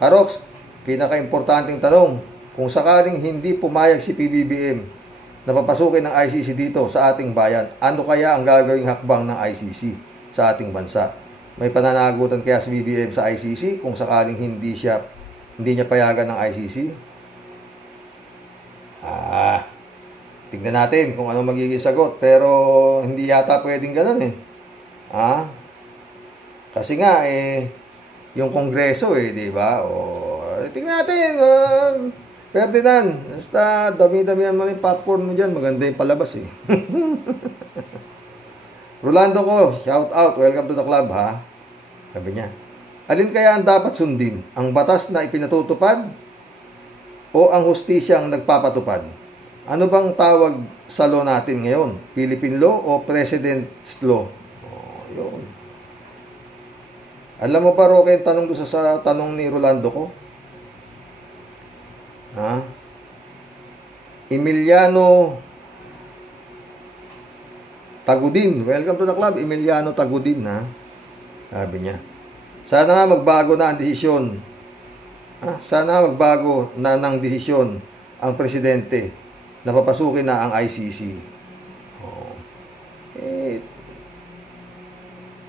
Karox, pinaka-importanting tanong, kung sakaling hindi pumayag si PBBM na papasukin ng ICC dito sa ating bayan, ano kaya ang gagawing hakbang ng ICC sa ating bansa? May pananagutan kaya si BBM sa ICC kung sakaling hindi niya payagan ng ICC? Tignan natin kung ano magiging sagot. Pero hindi yata pwedeng ganun eh. Kasi nga yung Kongreso di ba? Tignan natin. Ferdinand, basta dami-damihan mo yung popcorn mo dyan. Maganda yung palabas eh. Rolando ko, shout out. Welcome to the club ha. Sabi niya, alin kaya ang dapat sundin? Ang batas na ipinatutupad o ang hustisyang nagpapatupad? Ano bang tawag sa law natin ngayon? Philippine law o President's law? Yun. Alam mo ba, Roque, yung tanong doon sa tanong ni Rolando ko? Emiliano Tagudin. Welcome to the club, Emiliano Tagudin, Sabi niya, sana nga magbago na ang desisyon. Sana magbago na ng desisyon ang presidente na papasukin na ang ICC.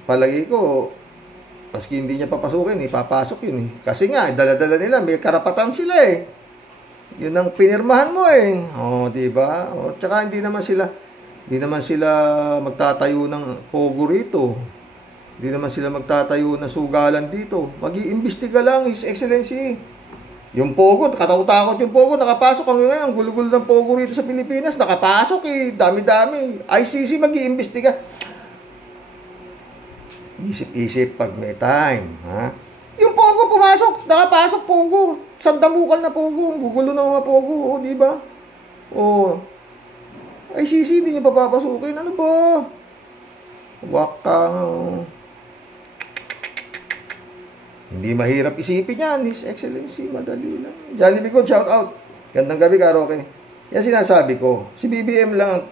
Palagi ko, maski hindi niya papasukin, papasok yun eh. Kasi nga, dala-dala nila, may karapatan sila eh. Yun ang pinirmahan mo eh. Diba? Tsaka hindi naman sila magtatayo ng pogo rito. Hindi naman sila magtatayo ng sugalan dito. Mag-iimbestiga lang, His Excellency. Yung pogo, katakot-takot yung pogo, nakapasok ngayon, ang gulo-gulo ng pogo rito sa Pilipinas, nakapasok dami-dami. ICC mag-iimbestiga. Isip-isip pag may time, Yung pogo pumasok, nakapasok pogo, sandamukal na pogo, ang gugulo ng mga pogo, di ba? ICC, hindi niya papapasukin, ano ba? Wakang... Hindi mahirap isipin yan, His Excellency, madali lang. Johnny Bicod, shout out. Gandang gabi ka, Roque. Yan sinasabi ko, si BBM lang ang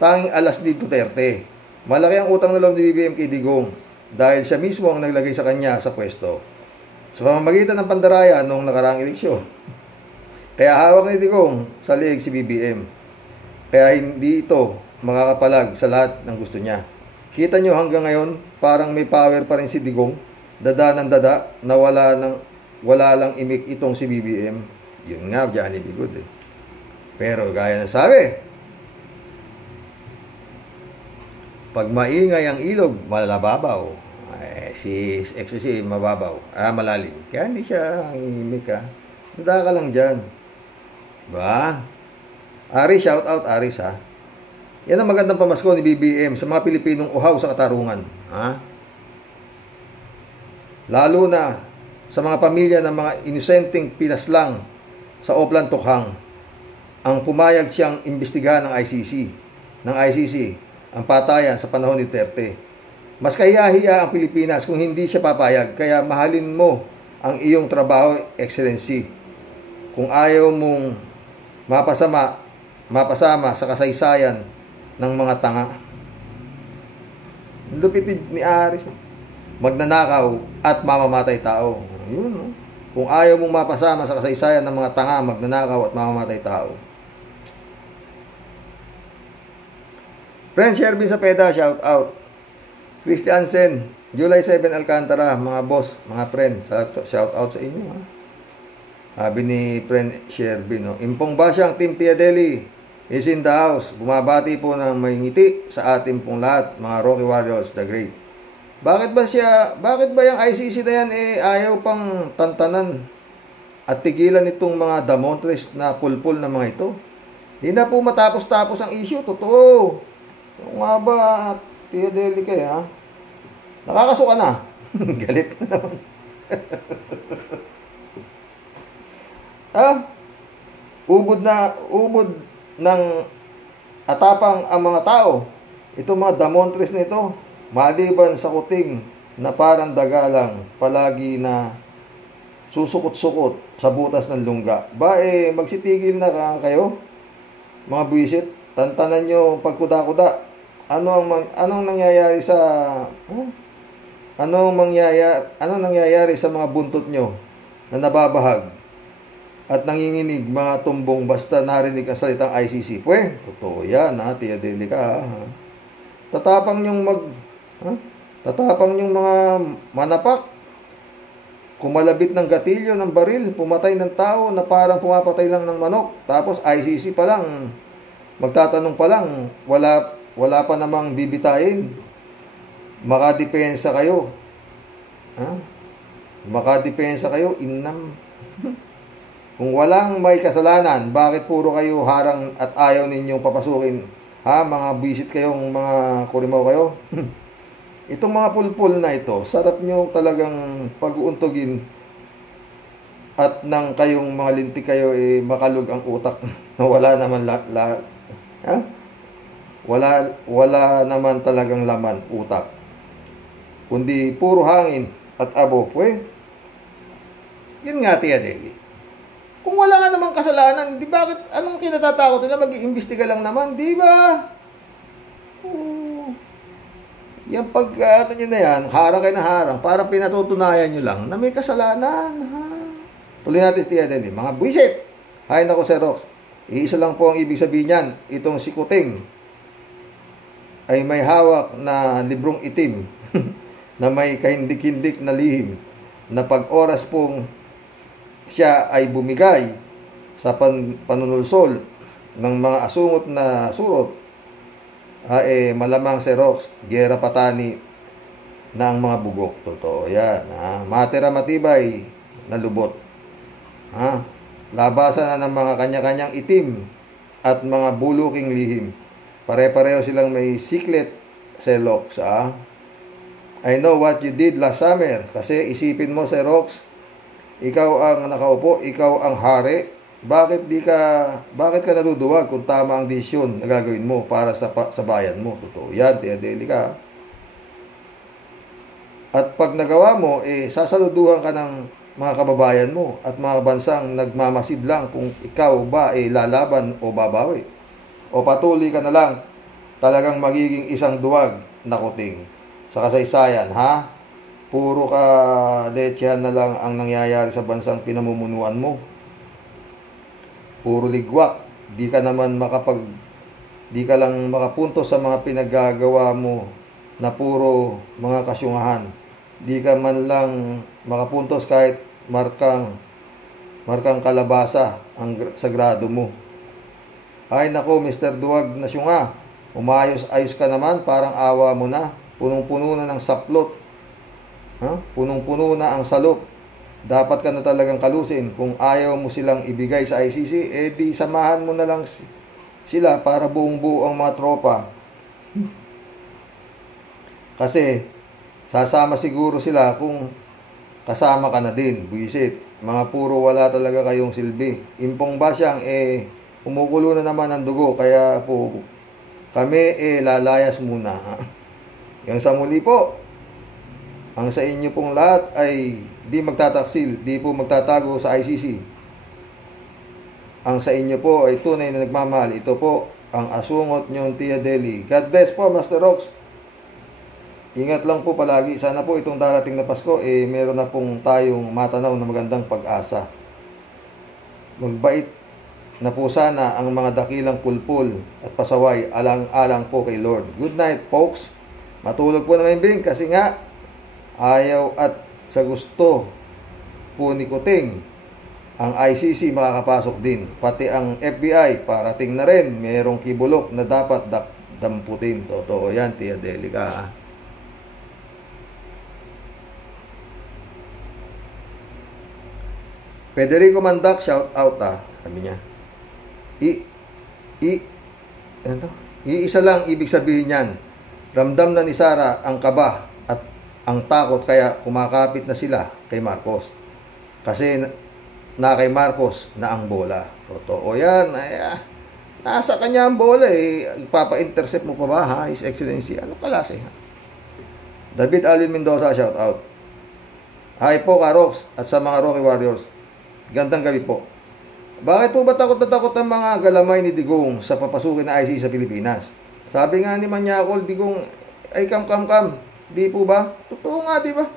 tanging alas ni Duterte. Malaki ang utang na loob ni BBM kay Digong dahil siya mismo ang naglagay sa kanya sa pwesto sa pamamagitan ng pandaraya noong nakaraang eleksyon. Kaya hawak ni Digong sa liig si BBM. Kaya hindi ito makakapalag sa lahat ng gusto niya. Kita nyo hanggang ngayon, parang may power pa rin si Digong. Dada ng dada na wala lang imik itong si BBM. Yun nga, Johnny Bigod eh. Pero gaya na sabi, pag maingay ang ilog, malababaw. Si XCC mababaw. Malalim. Kaya hindi siya imik Dada ka lang dyan. Diba? Aris, shout out Aris Yan ang magandang pamasko ni BBM sa mga Pilipinong uhaw sa katarungan. Lalo na sa mga pamilya ng mga inosenteng pinaslang sa Oplan Tokhang, ang pumayag siyang imbestigahan ng ICC ang patayan sa panahon ni Duterte. Mas kahiya-hiya ang Pilipinas kung hindi siya papayag. Kaya mahalin mo ang iyong trabaho, Excellency. Kung ayaw mong mapasama sa kasaysayan ng mga tanga. Lupit ni Aris. Magnanakaw at mamamatay tao. Yun, no? Kung ayaw mong mapasama sa kasaysayan ng mga tanga, magnanakaw at mamamatay tao. Friend Sherby sa PEDA, shout out. Christiansen, July 7 Alcantara, mga boss, mga friend, shout out sa inyo, ha. Sabi ni friend Sherby, no? Impong Basyang, Team Tiadeli is in the house. Bumabati po ng may ngiti sa ating pong lahat, mga Rocky Warriors, the great. Bakit ba yung ICC na yan ayaw pang tantanan at tigilan itong mga damontres na pulpul na mga ito? Hindi na po matapos-tapos ang issue, totoo. Kung nga ba, Tiadeli kayo, ha? Nakakasuka na. Galit na naman. Ubod ng atapang ang mga tao. Itong mga damontres nito, maliban sa kuting na parang dagalang, palagi na susukot-sukot sa butas ng lungga. Magsitigil na kayo, mga buwisit. Tantanan nyo pagkuda-kuda. Anong nangyayari sa anong nangyayari sa mga buntot nyo na nababahag at nanginginig mga tumbong basta narinig ang salitang ICC? Totoo yan, ha, Tiadeli ka, ha. Tatapang nyong mga manapak, kumalabit ng gatilyo ng baril, pumatay ng tao na parang pumapatay lang ng manok, tapos ICC pa lang, magtatanong pa lang, wala pa namang bibitayin. Makadepensa kayo. Makadepensa kayo, innam. Kung walang may kasalanan, bakit puro kayo harang at ayaw ninyong papasukin? Mga bisit kayong mga kurimaw kayo? Itong mga pulpul na ito, sarap nyo talagang pag-uuntugin at nang kayong mga lintik kayo makalug ang utak na wala naman wala naman talagang laman utak, kundi puro hangin at abo. Yun nga, Tiadeli. Kung wala nga namang kasalanan, di bakit, anong kinatatakot nila? Mag-iimbestiga lang naman, di ba? Yan nyo na yan, harang kayo na harang, para pinatutunayan nyo lang na may kasalanan, ha? Tuloy natin, Tiadeli. Mga buwisit. Hay nako, Sir Rox. Iisa lang po ang ibig sabihin niyan. Itong si Kuting ay may hawak na librong itim na may kahindik-hindik na lihim na pag oras pong siya ay bumigay sa panunulsol ng mga asungot na surot, malamang si Rox, gera patani na ang mga bugok. Totoo yan. Matira matibay na lubot. Labasan na ng mga kanya-kanyang itim at mga buluking lihim. Pare-pareho silang may siklet selox. I know what you did last summer. Kasi isipin mo, Sir Rox, ikaw ang nakaupo, ikaw ang hari. Bakit ka naduduwag kung tama ang desisyon na gagawin mo para sa bayan mo? Totoo yan, Tiadeli ka. At pag nagawa mo, sasaluduhan ka ng mga kababayan mo at mga bansang nagmamasid lang kung ikaw ba lalaban o babawi. O patuloy ka na lang talagang magiging isang duwag na kuting sa kasaysayan, ha? Puro ka lechehan na lang ang nangyayari sa bansang pinamumunuan mo. Puro ligwak. Di ka lang makapunto sa mga pinaggagawa mo na puro mga kasyungahan. Di ka man lang makapuntos kahit markang kalabasa ang sagrado mo. Ay nako, Mr. Duwag na syunga, umayos-ayos ka naman, parang awa mo na. Punong-puno na ng saplot. Punong-puno na ang salop. Dapat ka na talagang kalusin. Kung ayaw mo silang ibigay sa ICC, di samahan mo na lang sila para buong-buo ang mga tropa. Kasi sasama siguro sila kung kasama ka na din, buwisit. Mga puro wala talaga kayong silbi. Impong Basyang, kumukulo na naman ang dugo, kaya po kami lalayas muna. Yang sa muli po, ang sa inyo pong lahat ay di magtataksil, di po magtatago sa ICC. Ang sa inyo po ay tunay na nagmamahal. Ito po ang asungot niyong Tia Deli. God bless po, Master Rox. Ingat lang po palagi. Sana po itong darating na Pasko, meron na pong tayong matanaw na magandang pag-asa. Magbait na po sana ang mga dakilang pulpul at pasaway alang-alang po kay Lord. Good night, folks. Matulog po na Bing kasi nga ayaw at sa gusto po ni Kuting ang ICC makakapasok din. Pati ang FBI parating na rin. Merong kibulok na dapat damputin. Totoo yan, Tia Delica. Federico Mandak, shout out sabi niya. Iisa lang ibig sabihin niyan. Ramdam na ni Sara ang kaba at ang takot kaya kumakapit na sila kay Marcos. Kasi na kay Marcos na ang bola. Totoo yan. Nasa kanya ang bola Ipapa-intercept mo pa ba ha? His Excellency. Ano klase ha? David Alvin Mendoza, shout out. Hi po Karox at sa mga Rocky Warriors. Gandang gabi po. Bakit po ba takot na takot ang mga galamay ni Digong sa papasukin na ICC sa Pilipinas? Sabi nga ni Manyakol, Digong, ay kam. Di po ba? Totoo nga, di ba?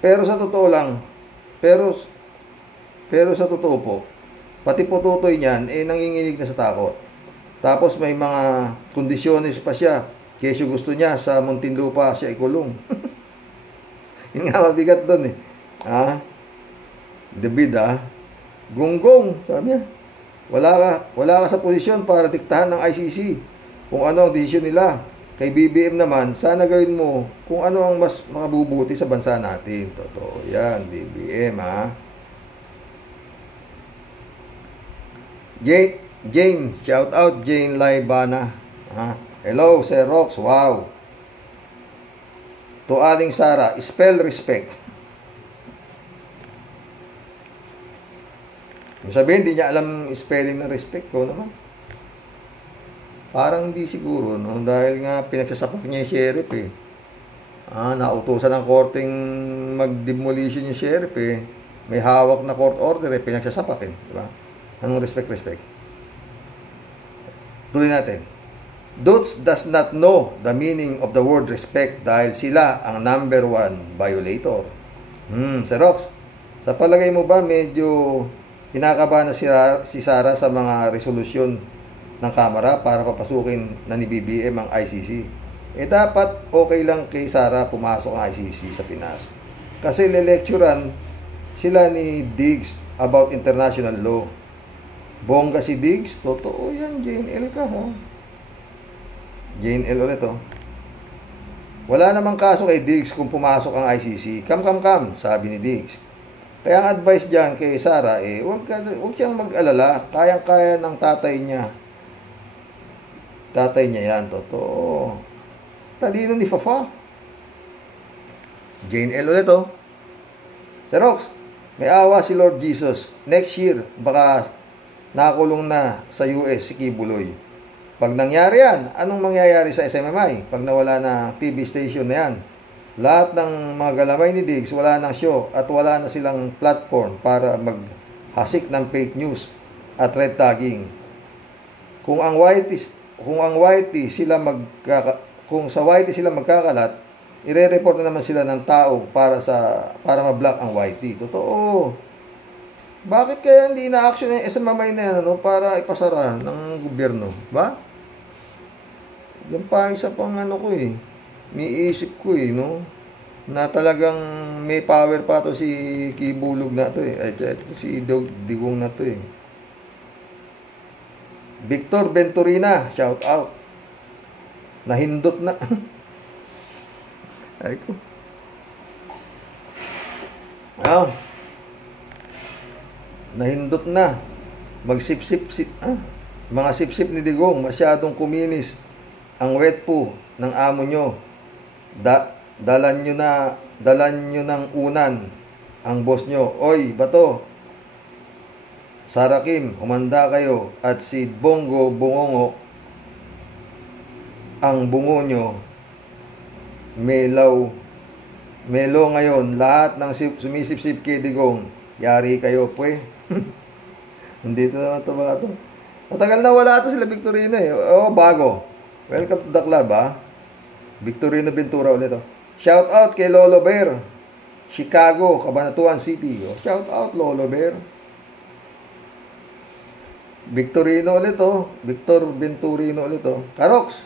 Pero sa totoo lang, pero sa totoo po, pati po tutoy niyan, nanginginig na sa takot. Tapos may mga kondisyones pa siya, kesyo gusto niya sa Muntinlupa siya ikulong. Yun nga mabigat doon David Gunggong, sabi niya. Wala ka sa posisyon para diktahan ng ICC kung ano ang desisyon nila. Kay BBM naman, sana gawin mo kung ano ang mas makabubuti sa bansa natin. Totoo yan, BBM Jane, shout out Jane Laibana. Hello, Sir Rox, wow. To Aling Sara, spell respect. Sabihin, hindi niya alam spelling ng respect ko naman. Parang hindi siguro, no? Dahil nga pinagsasapak niya yung sheriff nautusan ng korteng mag-demolition yung sheriff May hawak na court order pinagsasapak diba? Anong respect? Tuloy natin. Dutz does not know the meaning of the word respect dahil sila ang number one violator. Sir Rox, sa palagay mo ba medyo kinakabahan na si Sara sa mga resolusyon ng Kamara para papasukin na ni BBM ang ICC? Dapat okay lang kay Sara pumasok ang ICC sa Pinas. Kasi le-lecturean sila ni Diggs about international law. Bongga si Diggs, totoo yan, Jane L ka ha. Jane L ulit Wala namang kaso kay Diggs kung pumasok ang ICC. Kam, sabi ni Diggs. Kaya ang advice dyan kay Sara, huwag siyang mag-alala. Kayang-kaya ng tatay niya. Tatay niya yan, totoo. Talino ni Fafa. Jane L ulit Sir Rox, may awa si Lord Jesus. Next year, baka nakulong na sa US si Kibuloy. Pag nangyari yan, anong mangyayari sa SMMI? Pag nawala na TV station na yan? Lahat ng mga galamay ni Diggs, wala nang show at wala na silang platform para maghasik ng fake news at red tagging. Kung sa YT sila magkakalat, ire-report na naman sila ng tao para ma-block ang YT. Totoo. Bakit kaya hindi na-action yung SMMI na yan para ipasara ng gobyerno? Ba? Yan pa isa pang Niisip ko na talagang may power pa to si Kibulog na to si Digong na to Victor Venturina, shout out. Nahindot na. Ay ko. Nahindot na. Magsipsip mga sipsip ni Digong, masyadong kuminis ang wet po ng amo nyo. Dalan nyo ng unan ang boss nyo. Oy, bato. Sara Kim, humanda kayo. At si Bongo Bungongo, ang bungo nyo Melo ngayon, lahat ng sumisip-sip kay Digong, yari kayo, pwe. Nandito naman ito mga ito. Matagal na wala ito sila Victorino eh. Oh, bago. Welcome to the club, ha. Victorino Ventura ulit, oh. Shout out kay Lolo Bear. Chicago, Cabanatuan City. Oh, shout out, Lolo Bear. Victorino ulit, oh. Victor Venturino ulit, oh. Karox.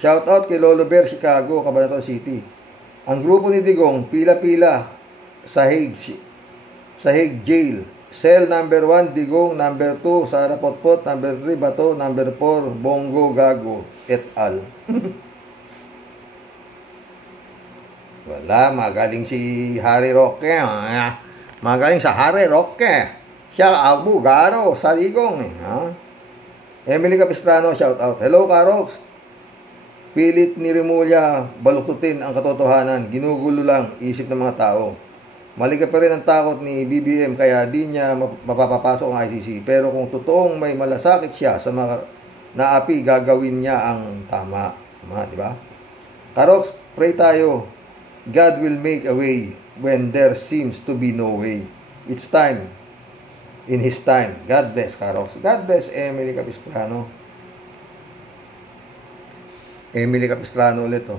Shout out kay Lolo Bear, Chicago, Cabanatuan City. Ang grupo ni Digong, pila-pila sa Hague Jail. Cell number 1, Digong. Number 2, Sara Potpot. Number 3, Bato. Number 4, Bongo Gago et al. Wala, magaling si Harry Roque. Magaling sa Harry Roque. Siya, abogado sa Digong. Emily Capistrano, shout out. Hello, Karox. Pilit ni Remulla baluktutin ang katotohanan. Ginugulo lang isip ng mga tao. Malika pa rin ang takot ni BBM kaya di niya mapapapasok ang ICC. Pero kung totoong may malasakit siya sa mga naapi, gagawin niya ang tama. Tama, di ba? Karox, pray tayo. God will make a way when there seems to be no way. It's time. In His time. God bless, Karox. God bless, Emily Capistrano. Emily Capistrano ulit, oh.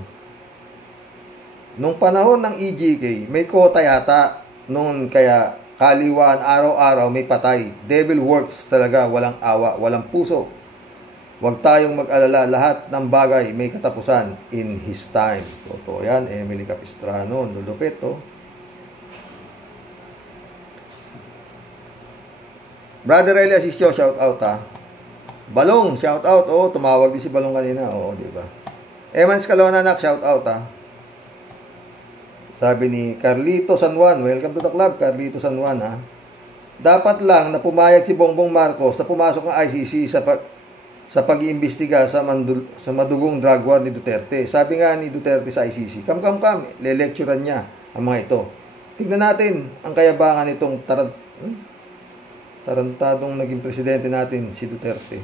Nung panahon ng EGK, may kota yata. Noon kaya kaliwan, araw-araw may patay. Devil works talaga, walang awa, walang puso. Huwag tayong mag-alala, lahat ng bagay may katapusan in His time. Totoo yan, Emily Capistrano, lulupit, oh. Brother Eli Asisio, shout out, ha. Balong, shout out, oh, tumawag din si Balong kanina, oo, di ba? Eman Scalona, anak, shout out, ha. Sabi ni Carlito San Juan, welcome to the club, Carlito San Juan, ha. Dapat lang na pumayag si Bongbong Marcos na pumasok ang ICC sa pag-iimbestiga sa madugong drug war ni Duterte. Sabi nga ni Duterte sa ICC, come, le-lecturean niya ang mga ito. Tignan natin ang kayabangan nitong tarantadong naging presidente natin, si Duterte.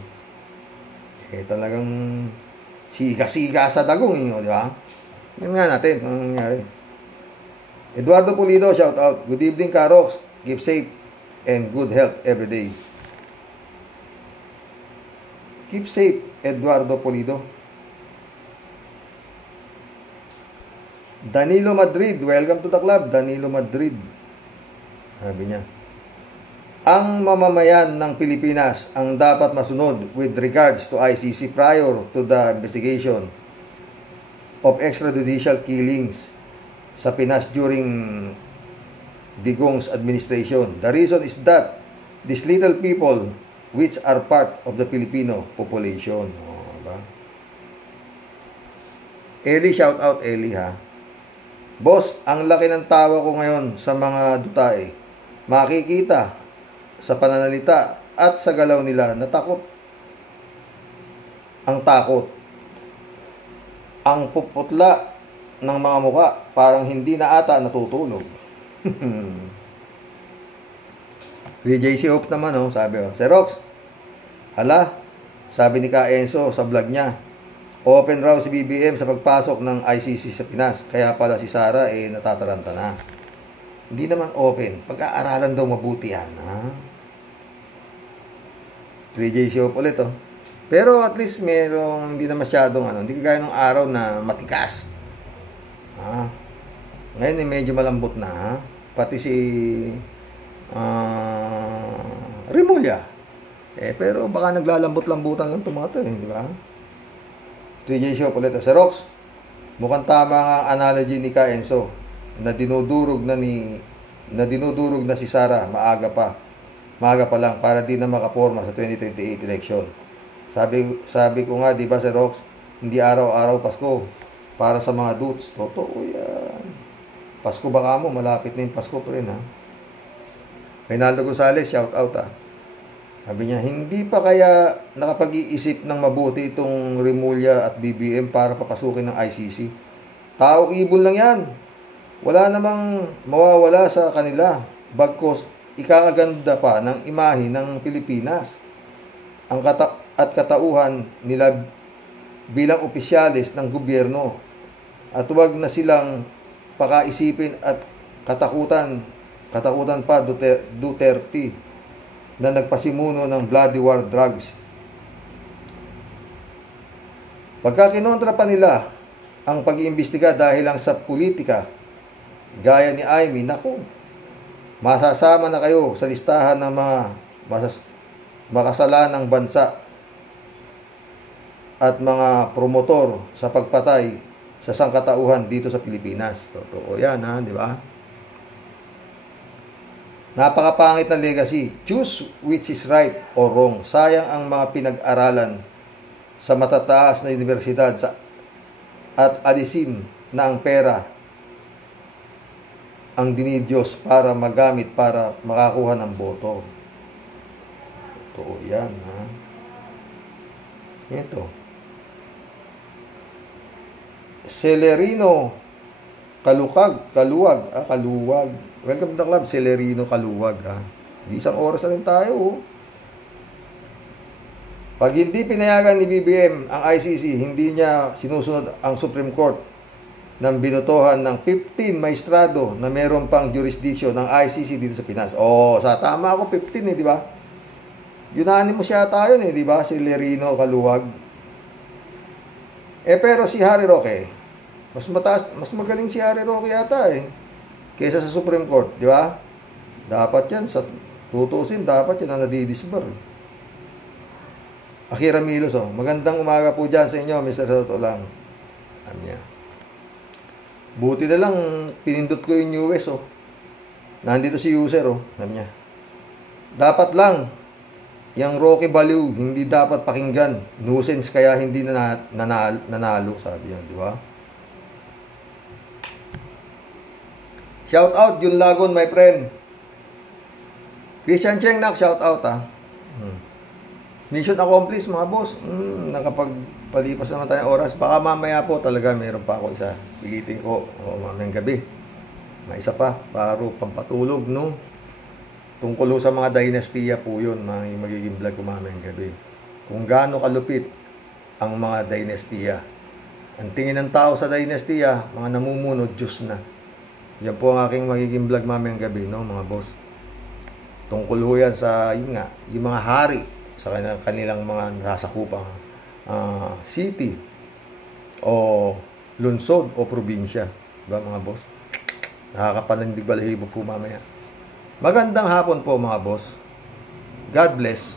Talagang siga-siga sa dagong, di ba? Tignan nga natin kung nangyari. Eduardo Pulido, shout out. Good evening, Karox. Keep safe and good health every day. Keep safe, Eduardo Pulido. Danilo Madrid, welcome to the club. Danilo Madrid. Sabi niya, ang mamamayan ng Pilipinas ang dapat masunod with regards to ICC prior to the investigation of extrajudicial killings sa Pinas during Digong's administration. The reason is that these little people which are part of the Filipino population. Diba? Eli, shout out Eli, ha. Boss, ang laki ng tawa ko ngayon sa mga dutae. Makikita sa pananalita at sa galaw nila na takot. Ang takot. Ang puputla ng mga muka parang hindi na ata natutulog. JC Hope naman, oh, sabi, oh. Xerox, hala, sabi ni Ka Enzo sa vlog niya, open raw si BBM sa pagpasok ng ICC sa Pinas. Kaya pala si Sara natataranta na. Hindi naman open. Pag-aaralan daw mabuti yan, ha? 3J show ulit, oh. Pero at least merong hindi na masyadong hindi kagaya ng araw na matikas. Ngayon medyo malambot na, ha? Pati si Remulla. Pero baka naglalambot-lambutan lang itong mga ito, di ba? 3J show ulit, oh. Xerox, mukhang tama ang analogy ni Ka Enzo na dinudurog na si Sara maaga pa lang para di na makaporma sa 2028 election. Sabi ko nga, di ba, Xerox, hindi araw-araw Pasko para sa mga dudes. Totoo yan. Pasko baka mo, malapit na yung Pasko pa rin, ha. Reynaldo Gonzales, shout out, ha. Sabi niya, hindi pa kaya nakapag-iisip ng mabuti itong Remulla at BBM para papasukin ng ICC. Tao ibon lang yan. Wala namang mawawala sa kanila. Bagkos, ikakaganda pa ng imahe ng Pilipinas. At katauhan nila bilang opisyalis ng gobyerno at huwag na silang pakaisipin at katakutan pa Duterte na nagpasimuno ng bloody war drugs. Pagka kinontra pa nila ang pag-iimbestiga dahil lang sa politika, gaya ni Amy, naku, masasama na kayo sa listahan ng mga makasalanang bansa at mga promotor sa pagpatay sa sangkatauhan dito sa Pilipinas. Totoo yan, ha, di ba? Napakapangit na legacy. Choose which is right or wrong. Sayang ang mga pinag-aralan sa matataas na universidad at alisin na ang pera ang dinidiyos para magamit para makakuha ng boto. Totoo yan, ha? Ito. Celerino Kaluwag. Welcome to the club, Celerino Kaluwag, ha? Isang oras na rin tayo, oh. Pag hindi pinayagan ni BBM ang ICC, hindi niya sinusunod ang Supreme Court ng binutohan ng 15 maestrado na meron pang jurisdiction ng ICC dito sa Pinas. Oh, sa tama ako 15 di ba? Unanimous yata yun di ba? Si Lerino Kaluwag. Pero si Harry Roque, mas magaling si Harry Roque yata kaysa sa Supreme Court, di ba? Dapat yan, sa tutusin, dapat yan na nadidisbar. Akira Milos, magandang umaga po dyan sa inyo, Mr. Soto lang. Anya. Buti na lang, pinindot ko yung US, Nandito si user, Sabi niya. Dapat lang, yung Roque Baliw, hindi dapat pakinggan. Nuisance kaya hindi nanalo, sabi niya, di ba? Shout out, Jun Lagon, my friend. Christian Cheng, shout out, Mission accomplished, mga boss. Nakapagpalipas naman tayo oras. Baka mamaya po talaga meron pa ako isa. Pigitin ko mamayang gabi. May isa pa, para pampatulog, no? Tungkol sa mga dynastiya po yun, yung magiging vlog ko mamayang gabi. Kung gaano kalupit ang mga dynastiya. Ang tingin ng tao sa dynastiya, mga namumuno, Diyos na. Yan po ang aking magiging vlog mamayang gabi, no, mga boss. Tungkol ho yan sa, yung mga hari, sa kanilang mga nasasakupang city o lungsod o probinsya. Diba, mga boss? Nakakapanindig balahibo po mamaya. Magandang hapon po, mga boss. God bless.